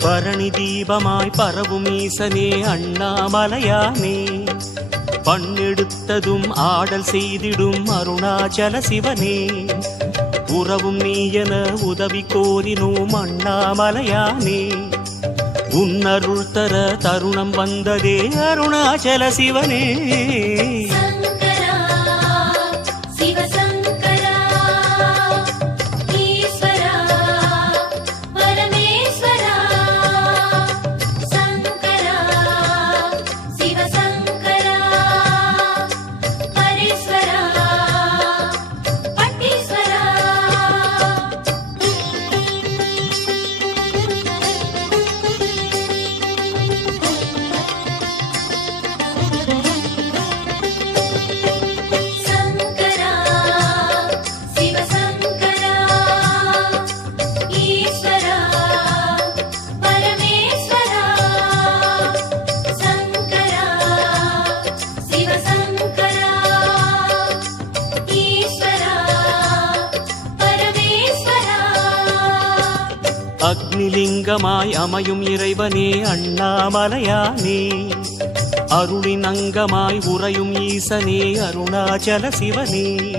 பரணி தீபமாய் பரவும் ஈசனே அண்ணாமலையானே, பண்ணெடுத்ததும் ஆடல் செய்திடும் அருணாச்சல சிவனே, உறவும் நீ என உதவி கோரினோம் அண்ணாமலையானே, உன்னருள் தர தருணம் வந்ததே அருணாச்சல சிவனே. அக்னிலிங்கமாய் அமையும் இறைவனே அண்ணாமலையானே, அருளின் அங்கமாய் உறையும் ஈசனே அருணாச்சல சிவனே,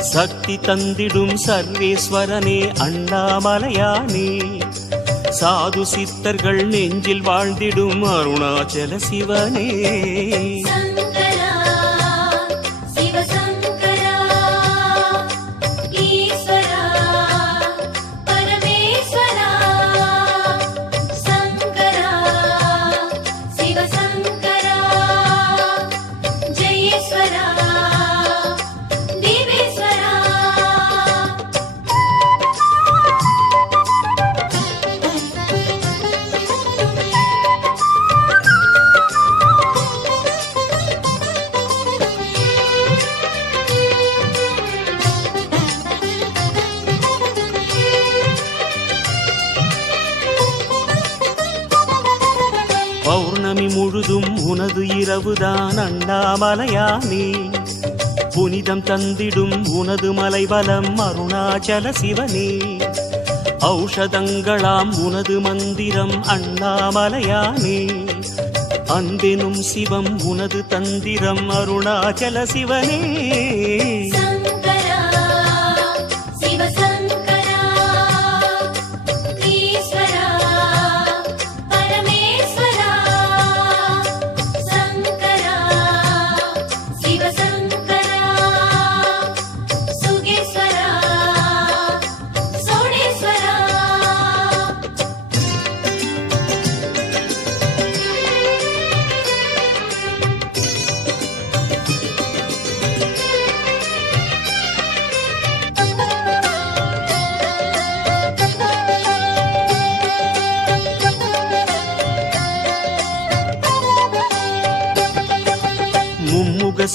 சக்தி தந்திடும் சர்வேஸ்வரனே அண்ணாமலையானே, சாது சித்தர்கள் நெஞ்சில் வாழ்ந்திடும் அருணாச்சல சிவனே. பௌர்ணமி முழுதும் உனது இரவுதான் அண்ணாமலையானே, புனிதம் தந்திடும் உனது மலைவலம் அருணாச்சல சிவனே, ஔஷதங்களாம் உனது மந்திரம் அண்ணாமலையானே, அன்பெனும் சிவம் உனது தந்திரம் அருணாச்சல சிவனே.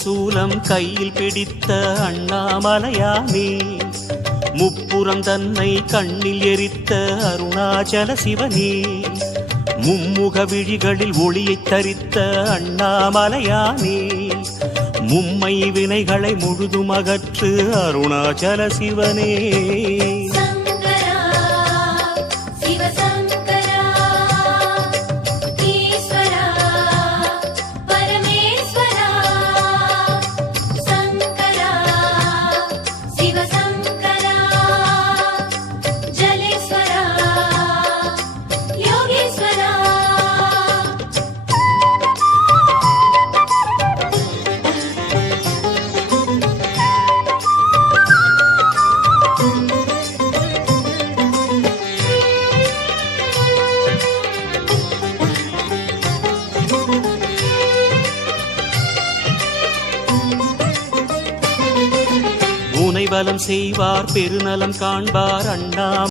சூலம் கையில் பிடித்த அண்ணாமலையானே, முப்புறம் தன்னை கண்ணில் எரித்த அருணாச்சல சிவனே, மும்முக விழிகளில் ஒளியைத் தரித்த அண்ணாமலையானே, மும்மை வினைகளை முழுதும் அகற்று அருணாச்சல சிவனே. புனைவலம் செய்வார் பெருநலம் காண்பார் அண்ணா